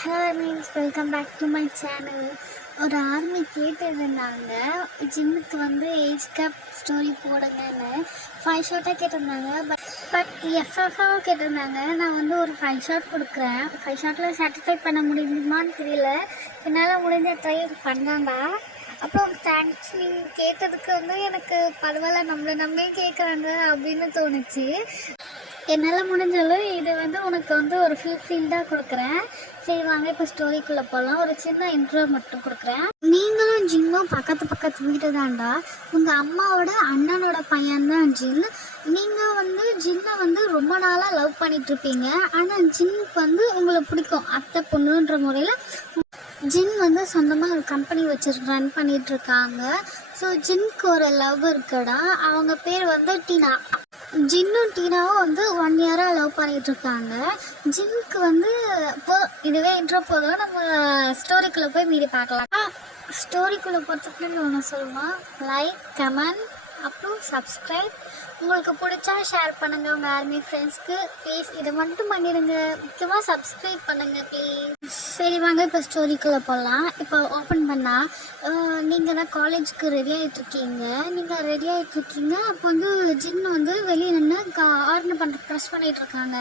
Hello means welcome back to my channel. ஒரு army கேட்டிருந்தாங்க ஜிம்முக்கு வந்து ஏஜ் கேப் ஸ்டோரி போடுங்கன்னு 5 ஷார்ட்டாக கேட்டிருந்தாங்க. பட் எஃப்எஃப்ஆவும் கேட்டிருந்தாங்க. நான் வந்து ஒரு 5 ஷார்ட் கொடுக்குறேன். 5 ஷார்ட்டில் சாட்டிஸ்ஃபை பண்ண முடியுமான்னு தெரியல. என்னால் முடிஞ்ச ட்ரை பண்ணாண்டா. அப்புறம் தேங்க்ஸ், நீங்கள் கேட்டதுக்கு வந்து எனக்கு பரவாயில்ல, நம்மளை நம்பே கேட்குறாங்க அப்படின்னு தோணுச்சு. என்னால் முடிஞ்சாலும் இது வந்து உனக்கு வந்து ஒரு ஃபீல்டாக கொடுக்குறேன். சரி வாங்க இப்போ ஸ்டோரிக்குள்ளே போகலாம். ஒரு சின்ன இன்ட்ரோ மட்டும் கொடுக்குறேன். நீங்களும் ஜின்னும் பக்கத்து வீடு தான்டா. உங்கள் அம்மாவோட அண்ணனோட பையன்தான் ஜின். நீங்கள் வந்து ஜின்னை வந்து ரொம்ப நாளாக லவ் பண்ணிகிட்ருப்பீங்க. ஆனால் ஜின்னுக்கு வந்து உங்களை பிடிக்கும். அத்தை பொண்ணுன்ற முறையில் ஜின் வந்து சொந்தமாக ஒரு கம்பெனி வச்சு ரன் பண்ணிகிட்ருக்காங்க. ஸோ ஜின்க்கு ஒரு லவ் இருக்குடா. அவங்க பேர் வந்து டீனா. ஜின்னும் டீனாவும் வந்து 1 இயராக லவ் பண்ணிகிட்ருக்காங்க. ஜின்னுக்கு வந்து இதுவே இன்ட்ரோ போதும். நம்ம ஸ்டோரிக்குள்ளே போய் மீறி பார்க்கலாம். ஸ்டோரிக்குள்ளே போகிறதுக்கு ஒன்று சொல்லுவோம். லைக், கமெண்ட், அப்புறம் சப்ஸ்கிரைப். உங்களுக்கு பிடிச்சா ஷேர் பண்ணுங்கள் உங்கள் ஆர்மி ஃப்ரெண்ட்ஸ்க்கு. ப்ளீஸ் இதை மட்டும் பண்ணிடுங்க. முக்கியமாக சப்ஸ்கிரைப் பண்ணுங்கள் ப்ளீஸ். சரி வாங்க இப்போ ஸ்டோரிக்குள்ளே போகலாம். இப்போ ஓப்பன் பண்ணால் நீங்கள் தான் காலேஜுக்கு ரெடி ஆகிட்ருக்கீங்க. அப்போ வந்து ஜின் வந்து வெளியே நின்று ஆர்டர் ப்ரெஸ் பண்ணிகிட்ருக்காங்க.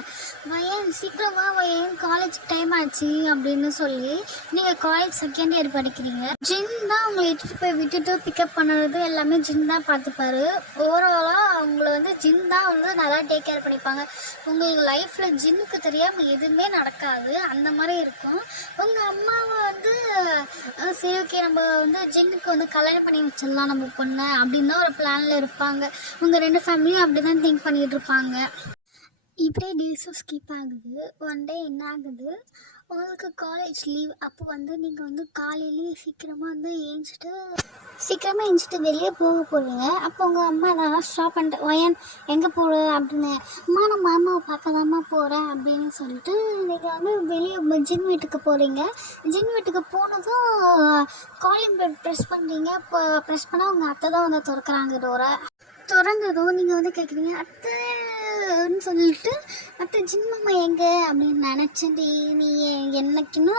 வயன் சீக்கிரமாக வயன் காலேஜுக்கு டைம் ஆச்சு அப்படின்னு சொல்லி. நீங்கள் காலேஜ் செகண்ட் இயர் படிக்கிறீங்க. ஜின் தான் உங்களை இட்டுட்டு போய் விட்டுட்டு பிக்கப் பண்ணுறது எல்லாமே ஜின் தான் பார்த்துப்பாரு. ஓவராலாக அவங்கள வந்து ஜின் தான் வந்து நல்லா டேக் கேர் பண்ணிப்பாங்க. உங்களுக்கு லைஃப்பில் ஜின்னுக்கு தெரியாமல் எதுவுமே நடக்காது. அந்த மாதிரி இருக்கும். உங்கள் அம்மாவை வந்து சரி ஓகே நம்ம வந்து ஜின்னுக்கு வந்து கல்யாணம் பண்ணி வச்சிடலாம் நம்ம பொண்ணை அப்படின்னு தான் ஒரு பிளானில் இருப்பாங்க. உங்கள் 2 ஃபேமிலியும் அப்படி தான் திங்க் பண்ணிகிட்டு இருப்பாங்க. இப்படியே டேஸும் ஸ்கிப் ஆகுது. ஒன் டே என்ன ஆகுது, உங்களுக்கு காலேஜ் லீவ். அப்போ வந்து நீங்கள் வந்து காலையிலேயே சீக்கிரமாக எழுந்திரிச்சிட்டு வெளியே போக போகிறீங்க. அப்போ உங்கள் அம்மா ஏதாவது ஸ்டாப் பண்ணிட்டு வயன் எங்கே போகிற அப்படின்னு. அம்மா நான் மாமாவை பார்க்க தாம்மா போகிறேன் அப்படின்னு சொல்லிட்டு நீங்கள் வந்து வெளியே ஜின் வீட்டுக்கு போகிறீங்க. ஜின் வீட்டுக்கு போனதும் காலிங் பெல் ப்ரெஸ் பண்ணுறீங்க. இப்போ ப்ரெஸ் பண்ணால் உங்கள் அத்தை தான் வந்து திறக்கிறாங்க டோரை. திறந்ததும் நீங்கள் வந்து கேட்குறீங்க அத்தைன்னு சொல்லிட்டு, அத்தை ஜின் மாமா எங்கே அப்படின்னு நினச்சேன்டி. நீ என்னைக்குன்னா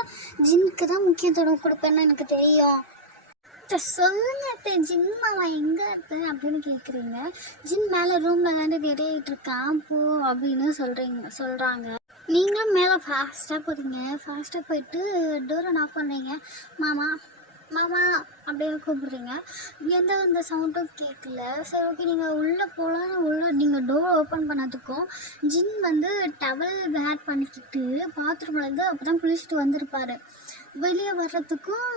ஜின்னுக்கு தான் முக்கியத்துவம் கொடுப்பேன்னு எனக்கு தெரியும். அத்தை சொல்லுங்க அத்தை, ஜின் மாமா எங்கே அத்தை அப்படின்னு கேட்குறீங்க. ஜின் மேலே ரூமில் தாண்டி ரெடி ஆகிட்டு இருக்கான் போ அப்படின்னு சொல்கிறாங்க. நீங்களும் மேலே ஃபாஸ்ட்டாக போகிறீங்க. ஃபாஸ்ட்டாக போயிட்டு டோரை நாக் பண்ணுறீங்க. மாமா மாமா அப்படின்னு கூப்பிடுறீங்க. எந்த சவுண்டும் கேட்கல. சரி ஓகே நீங்கள் உள்ளே போகலான்னு நீங்கள் டோர் ஓப்பன் பண்ணதுக்கும் ஜின் வந்து டவல் வேர் பண்ணிக்கிட்டு பாத்ரூம்லேருந்து அப்போ தான் குளிச்சுட்டு வந்திருப்பார். வெளியே வர்றதுக்கும்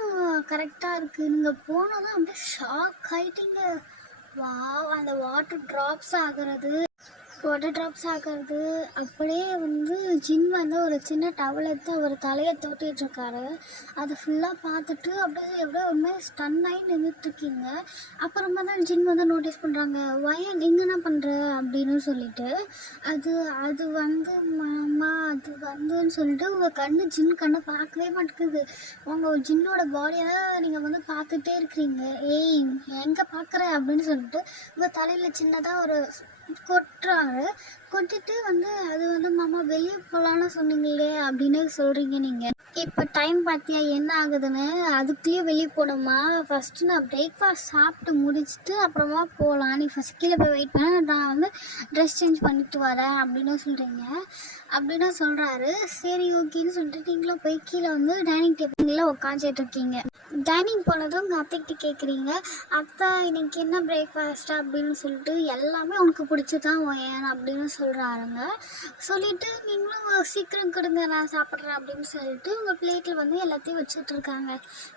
கரெக்டாக இருக்குது. நீங்கள் போனதும் அப்படியே ஷாக் ஆகிட்டீங்க. அந்த வாட்டர் ட்ராப்ஸ் ஆகிறது அப்படியே வந்து ஜின் வந்து ஒரு சின்ன டவல் எடுத்து அவர் தலையை தோட்டிகிட்ருக்காரு. அதை ஃபுல்லாக பார்த்துட்டு அப்படியே எப்படியோ உண்மையை ஸ்டன் ஆகி நின்றுட்டுருக்கீங்க. அப்புறமா தான் ஜின் வந்து நோட்டீஸ் பண்ணுறாங்க. வயன் நீங்கள் என்ன பண்ணுற அப்படின்னு சொல்லிட்டு. அது வந்து மாமா அது வந்துன்னு சொல்லிட்டு உங்கள் ஜின் கண்ணை பார்க்கவே மாட்டேங்குது. உங்கள் ஜின்னோட பாடியை தான் நீங்கள் வந்து பார்த்துட்டே இருக்கிறீங்க. ஏய் எங்கே பார்க்குற அப்படின்னு சொல்லிட்டு உங்கள் தலையில் சின்னதாக ஒரு கொட்டிட்டு வந்து அது வந்து மாமா வெளியே போகலான்னு சொன்னீங்களே அப்படின்னு சொல்கிறீங்க. நீங்கள் இப்போ டைம் பார்த்தியா என்ன ஆகுதுன்னு? அதுக்குள்ளேயே வெளியே போகணுமா? ஃபஸ்ட்டு நான் பிரேக்ஃபாஸ்ட் சாப்பிட்டு முடிச்சுட்டு அப்புறமா போகலாம். நீ ஃபஸ்ட் கீழே போய் வெயிட் பண்ண, நான் வந்து ட்ரெஸ் சேஞ்ச் பண்ணிட்டு வரேன் அப்படின்னு சொல்கிறீங்க. அப்படின்னு சொல்கிறாரு. சரி ஓகேன்னு சொல்லிட்டு நீங்களும் போய் கீழே வந்து டைனிங் டேபிளில் உட்காந்துட்டு இருக்கீங்க. டைனிங் போனதும் உங்கள் அத்தைக்கிட்ட கேட்குறீங்க. அத்தை இன்னைக்கு என்ன பிரேக்ஃபாஸ்ட்டு அப்படின்னு சொல்லிட்டு. எல்லாமே உனக்கு பிடிச்சி தான் ஏன் அப்படின்னு சொல்கிறாருங்க. சொல்லிவிட்டு நீங்களும் சீக்கிரம் கொடுங்க நான் சாப்பிட்றேன் அப்படின்னு சொல்லிட்டு உங்கள் பிளேட்டில் வந்து எல்லாத்தையும் வச்சுட்ருக்காங்க.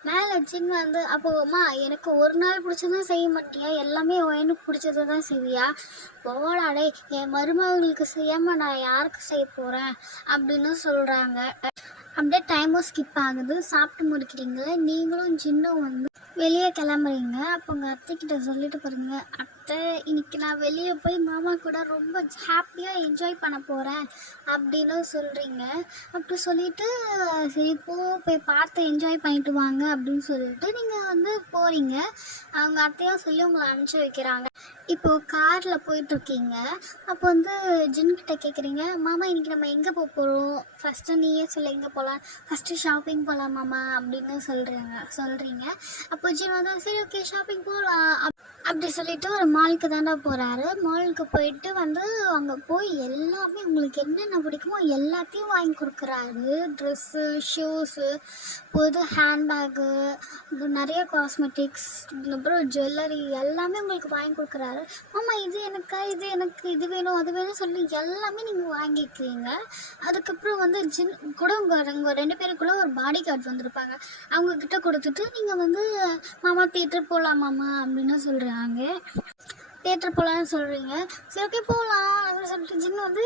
மேலே ஜின் வந்து அப்போமா எனக்கு ஒரு நாள் பிடிச்சதான் செய்ய மாட்டியா, எல்லாமே எனக்கு பிடிச்சது தான் செய்வியா, போடாடே என் மருமகளுக்கு செய்யாமல் நான் யாருக்கு செய்ய போகிறேன் அப்படின்னு சொல்கிறாங்க. அப்படியே டைமும் ஸ்கிப் ஆகுது. சாப்பிட்டு முடிக்கிறீங்க. நீங்களும் ஜின்னும் வந்து வெளியே கிளம்புறீங்க. அப்போ உங்கள் அத்தைக்கிட்ட சொல்லிட்டு போகிறீங்க. அத்தை இன்னைக்கு நான் வெளியே போய் மாமா கூட ரொம்ப ஹாப்பியாக என்ஜாய் பண்ண போகிறேன் அப்படின்னு சொல்கிறீங்க. அப்படி சொல்லிட்டு சரி போய் பார்த்து என்ஜாய் பண்ணிட்டு வாங்க அப்படின்னு சொல்லிட்டு நீங்கள் வந்து போகிறீங்க. அவங்க அத்தையும் சொல்லி உங்களை அனுப்பிச்சி வைக்கிறாங்க. இப்போது காரில் போயிட்டுருக்கீங்க. அப்போ வந்து ஜின்கிட்ட கேட்குறீங்க, மாமா இன்றைக்கி நம்ம எங்கே போகிறோம், ஃபஸ்ட்டு நீயே சொல்ல எங்கே போகலாம், ஃபஸ்ட்டு ஷாப்பிங் போகலாம் மாமா அப்படின்னு சொல்கிறீங்க. அப்போ ஜின் வந்து சரி ஓகே ஷாப்பிங் போகலாம் அப்படி சொல்லிட்டு ஒரு மாலுக்கு தானே போகிறாரு. மாலுக்கு போயிட்டு வந்து அங்கே போய் எல்லாமே உங்களுக்கு என்னென்ன பிடிக்குமோ எல்லாத்தையும் வாங்கி கொடுக்குறாரு. ட்ரெஸ்ஸு, ஷூஸு, புது ஹேண்ட்பேக்கு, நிறைய காஸ்மெட்டிக்ஸ், அப்புறம் ஜுவல்லரி எல்லாமே உங்களுக்கு வாங்கி கொடுக்குறாரு. மாமா இது எனக்கா, இது எனக்கு, இது வேணும் அது வேணும் சொல்லி எல்லாமே நீங்கள் வாங்கிக்கிறீங்க. அதுக்கப்புறம் வந்து ஜின் கூட உங்கள் 2 பேருக்குள்ளே ஒரு பாடி கார்டு வந்திருப்பாங்க. அவங்கக்கிட்ட கொடுத்துட்டு நீங்கள் வந்து மாமா தியேட்டர் போகலாம் மாமா அப்படின்னு சொல்கிறாங்க. தியேட்டர் போகலான்னு சொல்கிறீங்க. சரி ஓகே போகலாம் அப்படின்னு சொல்லிட்டு ஜின் வந்து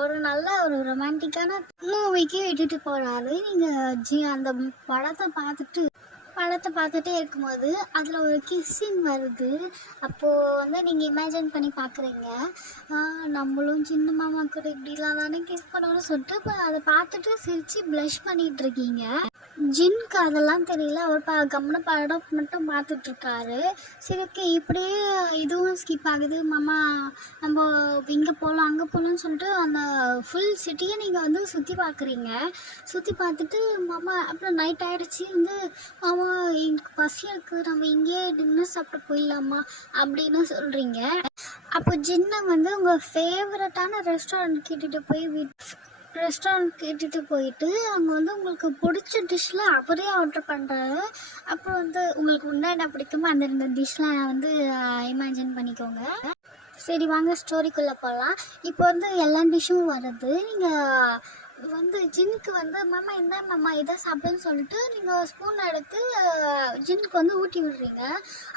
ஒரு நல்ல ஒரு ரொமான்டிக்கான மூவிக்கு இட்டுட்டு போகிறாரு. நீங்கள் அந்த படத்தை பார்த்துட்டே இருக்கும்போது அதில் ஒரு கிஸ்ஸிங் வருது. அப்போது வந்து நீங்கள் இமேஜின் பண்ணி பார்க்குறீங்க, நம்மளும் சின்ன மாமா கூட இப்படிலாம் தானே கிஸ் பண்ணணும்னு சொல்லிட்டு இப்போ அதை பார்த்துட்டு சிரித்து ப்ளஷ் பண்ணிகிட்ருக்கீங்க. ஜின்க்கு அதெல்லாம் தெரியல. அவர் கம்முன்னு படம் மட்டும் பார்த்துட்ருக்காரு. சரி ஓகே இப்படியே இதுவும் ஸ்கிப் ஆகுது. மாமா நம்ம இங்கே போகலாம் அங்கே போகலான்னு சொல்லிட்டு அந்த ஃபுல் சிட்டியை நீங்கள் வந்து சுற்றி பார்க்குறீங்க. சுற்றி பார்த்துட்டு மாமா அப்புறம் நைட் ஆகிடுச்சி வந்து மாமா எனக்கு பசி இருக்குது, நம்ம இங்கேயே டின்னர் சாப்பிட்டு போயிடலாமா அப்படின்னு சொல்கிறீங்க. அப்போ ஜின்னை வந்து உங்கள் ஃபேவரட்டான ரெஸ்டாரண்ட் கேட்டுட்டு போயிட்டு அங்கே வந்து உங்களுக்கு பிடிச்ச டிஷ்ஷில் அவரே ஆர்டர் பண்ணுறாரு. அப்புறம் வந்து உங்களுக்கு என்ன பிடிக்குமோ அந்த 2 டிஷ்லாம் வந்து இமேஜின் பண்ணிக்கோங்க. சரி வாங்க ஸ்டோரிக்குள்ளே போகலாம். இப்போ வந்து எல்லா டிஷ்ஷும் வருது. நீங்கள் வந்து ஜின்னுக்கு வந்து மாமா என்ன மாமா இதை சாப்பிடுன்னு சொல்லிட்டு நீங்கள் ஸ்பூன் எடுத்து ஜின்னுக்கு வந்து ஊட்டி விடுறீங்க.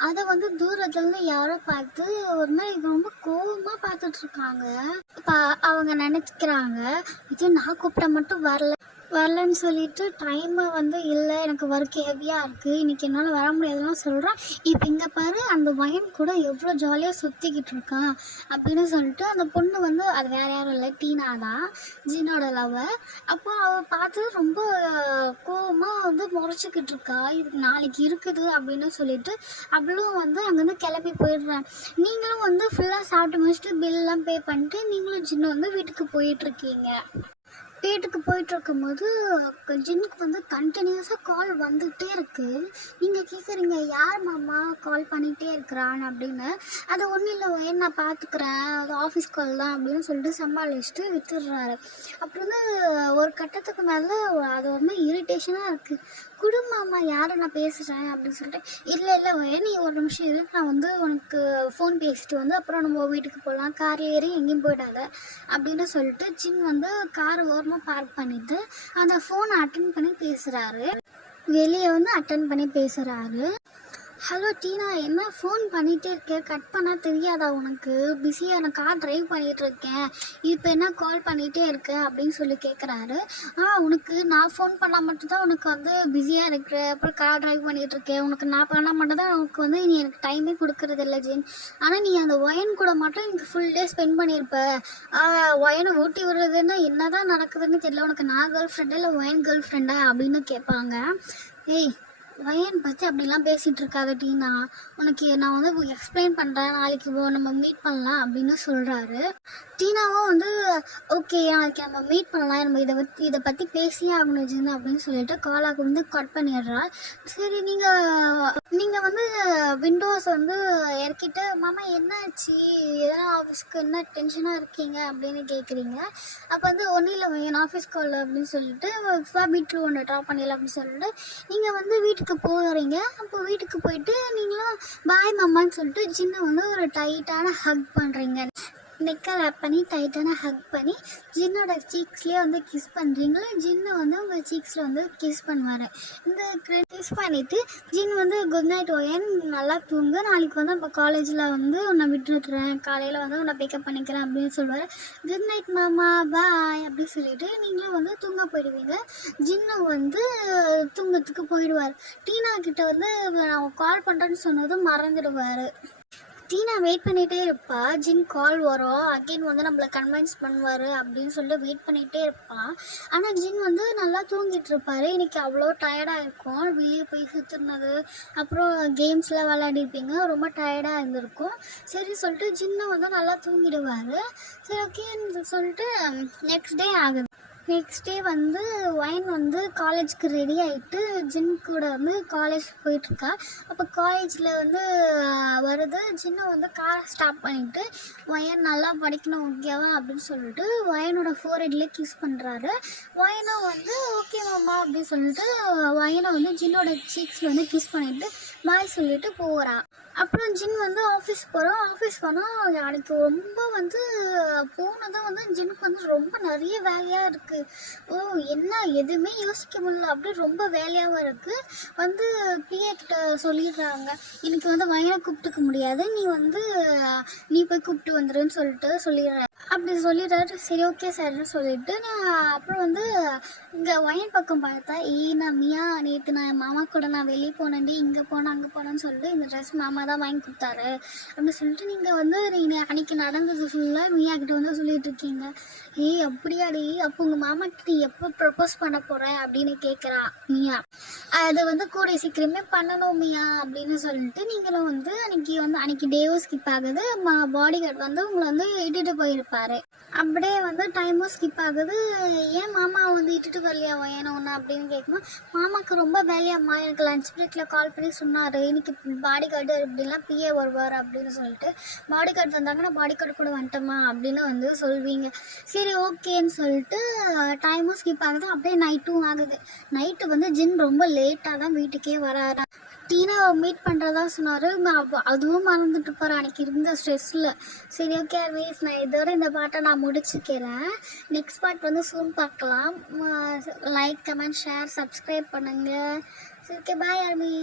அதை வந்து தூரத்துலேருந்து யாரோ பார்த்து ஒரு மாதிரி ரொம்ப கோபமாக பார்த்துட்ருக்காங்க. இப்போ அவங்க நினச்சிக்கிறாங்க, இது நான் கூப்பிட்டா மட்டும் வரலன்னு சொல்லிட்டு டைமை வந்து இல்லை எனக்கு ஒர்க் ஹெவியாக இருக்குது இன்றைக்கி என்னால் வர முடியாதுன்னு சொல்கிறேன். இப்போ இங்கே பாரு அந்த வயன் கூட எவ்வளோ ஜாலியாக சுற்றிக்கிட்டு இருக்கான் அப்படின்னு சொல்லிட்டு அந்த பொண்ணு வந்து அது வேறு யாரும் இல்லை, டீனா தான், ஜின்னோட லவ்வர். அப்போ அவள் பார்த்து ரொம்ப கோவமாக வந்து முறைச்சிக்கிட்டு இருக்கா. இது நாளைக்கு இருக்குது அப்படின்னு சொல்லிட்டு அவளும் வந்து அங்கேருந்து கிளம்பி போயிடுறான். நீங்களும் வந்து ஃபுல்லாக சாப்பிட்டு முடிச்சுட்டு பில்லாம் பே பண்ணிட்டு நீங்களும் ஜின்னு வந்து வீட்டுக்கு போயிட்டுருக்கீங்க. வீட்டுக்கு போயிட்டுருக்கும்போது ஜின்னுக்கு வந்து கண்டினியூஸாக கால் வந்துகிட்டே இருக்குது. நீங்கள் கேட்குறீங்க யார் மாமா கால் பண்ணிகிட்டே இருக்கிறான் அப்படின்னு. அது ஒன்றும் இல்லை நான் பார்த்துக்குறேன், அது ஆஃபீஸ் கால் தான் அப்படின்னு சொல்லிட்டு சமாளிச்சுட்டு விட்டுடுறாரு. அப்புறம் வந்து ஒரு கட்டத்துக்கு மேலே அது வந்து இரிட்டேஷனாக இருக்குது. குடும்பமா யாரை நான் பேசுகிறேன் அப்படின்னு சொல்லிட்டு இல்லை நீ ஒரு நிமிஷம் இரு, நான் வந்து உனக்கு ஃபோன் பேசிட்டு வந்து அப்புறம் நம்ம வீட்டுக்கு போகலாம், காரில் ஏறி எங்கேயும் போயிடாத அப்படின்னு சொல்லிட்டு ஜின் வந்து காரை ஓரமாக பார்க் பண்ணிவிட்டு அந்த ஃபோனை அட்டன் பண்ணி பேசுகிறாரு. வெளியே வந்து அட்டன் பண்ணி பேசுகிறாரு. ஹலோ டீனா, என்ன ஃபோன் பண்ணிகிட்டே இருக்கேன், கட் பண்ணால் தெரியாதா உனக்கு, பிஸியாக நான் கார் ட்ரைவ் பண்ணிகிட்ருக்கேன், இப்போ என்ன கால் பண்ணிகிட்டே இருக்கேன் அப்படின்னு சொல்லி கேட்குறாரு. உனக்கு நான் ஃபோன் பண்ணால் மட்டும்தான் உனக்கு வந்து பிஸியாக இருக்கிற, அப்புறம் கார் ட்ரைவ் பண்ணிகிட்ருக்கேன், உனக்கு நான் பண்ணால் மட்டும்தான் உனக்கு வந்து நீ எனக்கு டைமே கொடுக்குறது இல்லை ஜின். ஆனால் நீ அந்த ஒயன் கூட மட்டும் எனக்கு ஃபுல் டே ஸ்பெண்ட் பண்ணியிருப்ப. ஒயனை ஊட்டி விடுறதுன்னா என்ன தான் நடக்குதுன்னு தெரியல, உனக்கு நான் கேர்ள் ஃப்ரெண்டா இல்லை ஒயன் கேர்ள் ஃப்ரெண்டா அப்படின்னு கேட்பாங்க. ஏய் வயன் பற்றி அப்படிலாம் பேசிகிட்டு இருக்காது டீனா, உனக்கு நான் வந்து எக்ஸ்பிளைன் பண்ணுறேன், நாளைக்கு நம்ம மீட் பண்ணலாம் அப்படின்னு சொல்கிறாரு. டீனாவும் வந்து ஓகே நாளைக்கு நம்ம மீட் பண்ணலாம், நம்ம இதை பற்றி பேசியே ஆகணும் ஜின்னு அப்படின்னு சொல்லிட்டு காலாக்கு வந்து கட் பண்ணிடுறா. சரி நீங்கள் வந்து விண்டோஸ் வந்து இறக்கிட்டு மாமா என்னாச்சு, எதனா ஆஃபீஸ்க்கு என்ன டென்ஷனாக இருக்கீங்க அப்படின்னு கேட்குறீங்க. அப்போ வந்து ஒன்றும் இல்லை என் ஆஃபீஸ் கால் அப்படின்னு சொல்லிட்டு வீட்டில் ஒன்று ட்ராப் பண்ணிடலாம் அப்படின்னு சொல்லிட்டு நீங்கள் வந்து வீட்டுக்கு போகிறீங்க. அப்போ வீட்டுக்கு போயிட்டு நீங்களும் பாய் மாமான்னு சொல்லிட்டு ஜின்னை வந்து ஒரு டைட்டான ஹக் பண்ணுறீங்க. நெக்கை ரேப் பண்ணி டைட்டான ஹக் பண்ணி ஜின்னோட சீக்ஸ்லேயே வந்து கிஸ் பண்ணுறீங்களா. ஜின்னு வந்து உங்கள் சீக்ஸில் வந்து கிஸ் பண்ணுவார். இந்த கிஸ் பண்ணிவிட்டு ஜின் வந்து குட் நைட் ஒயன், நல்லா தூங்கு, நாளைக்கு வந்து நம்ம காலேஜில் வந்து உன்னை விட்டுடுறேன், காலையில் வந்து உன்னை பிக்கப் பண்ணிக்கிறேன் அப்படின்னு சொல்லுவார். குட் நைட் மாமா பாய் அப்படின்னு சொல்லிவிட்டு நீங்களும் வந்து தூங்க போயிடுவீங்க. ஜின்னு வந்து தூங்கத்துக்கு போயிடுவார். டீனா கிட்ட வந்து நான் கால் பண்ணுறேன்னு சொன்னதும் மறந்துடுவார். டீனா வெயிட் பண்ணிகிட்டே இருப்பா. ஜின் கால் வரும், அகெயின் வந்து நம்மளை கன்வின்ஸ் பண்ணுவார் அப்படின்னு சொல்லிட்டு வெயிட் பண்ணிகிட்டே இருப்பான். ஆனால் ஜின் வந்து நல்லா தூங்கிட்டு இருப்பார். இன்றைக்கி அவ்வளோ டயர்டாக இருக்கும், வெளியே போய் சுற்றுனது, அப்புறம் கேம்ஸ்லாம் விளையாடிருப்பீங்க, ரொம்ப டயர்டாக இருந்திருக்கும். சரி சொல்லிட்டு ஜின்னை வந்து நல்லா தூங்கிடுவார். சரி ஓகேன்னு சொல்லிட்டு நெக்ஸ்ட் டே ஆகுது. நெக்ஸ்ட் டே வந்து ஒயின் வந்து காலேஜுக்கு ரெடி ஆகிட்டு ஜின் கூட வந்து காலேஜ் போயிட்டுருக்கா. அப்போ காலேஜில் வந்து வருது. ஜின்னை வந்து காரை ஸ்டாப் பண்ணிவிட்டு ஒயன் நல்லா படிக்கணும் ஓகேவா அப்படின்னு சொல்லிட்டு ஒயனோட ஃபோர்ஹெட்லேயே கிஸ் பண்ணுறாரு. ஒயனும் வந்து ஓகே மாமா அப்படின்னு சொல்லிட்டு ஒயனை வந்து ஜின்னோட சீக்ஸில் வந்து கிஸ் பண்ணிவிட்டு பாய் சொல்லிட்டு போகிறா. அப்புறம் ஜின் வந்து ஆஃபீஸ் போகிறோம். ஆஃபீஸ் போனால் எனக்கு ரொம்ப வந்து போனதும் வந்து ஜின்னுக்கு வந்து ரொம்ப நிறைய வேலையாக இருக்குது. என்ன எதுவுமே யோசிக்க முடியல, அப்படியே ரொம்ப வேலையாகவும் இருக்குது. வந்து பிஏ கிட்ட சொல்லிடுறாங்க, இன்னைக்கு வந்து வயனை கூப்பிட்டுக்க முடியாது, நீ போய் கூப்பிட்டு வந்துடுன்னு சொல்லிட்டு சொல்லிடுறேன். அப்படி சொல்லிடுறாரு. சரி ஓகே சார்னு சொல்லிட்டு அப்புறம் வந்து இங்கே ஒயின் பக்கம் பார்த்தா நான் மியா நேற்று நான் என் மாமா கூட நான் வெளியே போனேன்டி, இங்கே போனேன் அங்கே போனேன்னு சொல்லிட்டு இந்த ட்ரெஸ் மாமா தான் வாங்கி கொடுத்தாரு அப்படின்னு சொல்லிட்டு நீங்கள் வந்து அன்றைக்கி நடந்தது ஃபுல்லாக மியா கிட்ட வந்து சொல்லிட்டு இருக்கீங்க. அப்படியாடி, அப்போ உங்கள் மாமா கிட்ட நீ எப்போ ப்ரப்போஸ் பண்ண போகிறேன் அப்படின்னு கேட்குறா மியா. அது வந்து கூடிய சீக்கிரமே பண்ணணும் மியா அப்படின்னு சொல்லிட்டு நீங்களும் வந்து அன்றைக்கி டேவும் ஸ்கிப் ஆகுது. பாடி கார்டு வந்து உங்களை வந்து இட்டுட்டு போயிருப்பாரு. அப்படியே வந்து டைமும் ஸ்கிப் ஆகுது. ஏன் மாமா வந்து இட்டுட்டு வரலையா ஏன்னா ஒன்று அப்படின்னு கேட்கும்போது மாமாவுக்கு ரொம்ப வேலையாம்மா, எனக்கு லஞ்ச் பிரேக்கில் கால் பண்ணி சொன்னார் இன்னைக்கு பாடி கார்டு இப்படிலாம் பிஏ வருவார் அப்படின்னு சொல்லிட்டு பாடி கார்டு வந்தாங்கன்னா பாடி கார்டு கூட வந்துட்டோமா அப்படின்னு வந்து சொல்வீங்க. சரி ஓகேன்னு சொல்லிட்டு டைமும் ஸ்கிப் ஆகுது. அப்படியே நைட்டும் ஆகுது. நைட்டு வந்து ஜின் ரொம்ப லேட்டாக தான் வீட்டுக்கே வராரு. டீனாவை மீட் பண்ணுறதா சொன்னார். அதுவும் மறந்துட்டு போகிறேன் அன்றைக்கி இருந்த ஸ்ட்ரெஸ்ஸில். சரி ஓகே வீஸ், நான் இதோட இந்த பாட்டை நான் முடிச்சுக்கிறேன். நெக்ஸ்ட் பார்ட் வந்து சூன் பார்க்கலாம். லைக், கமெண்ட், ஷேர், சப்ஸ்கிரைப் பண்ணுங்கள். சரி ஓகே பாய் ஆர்மி.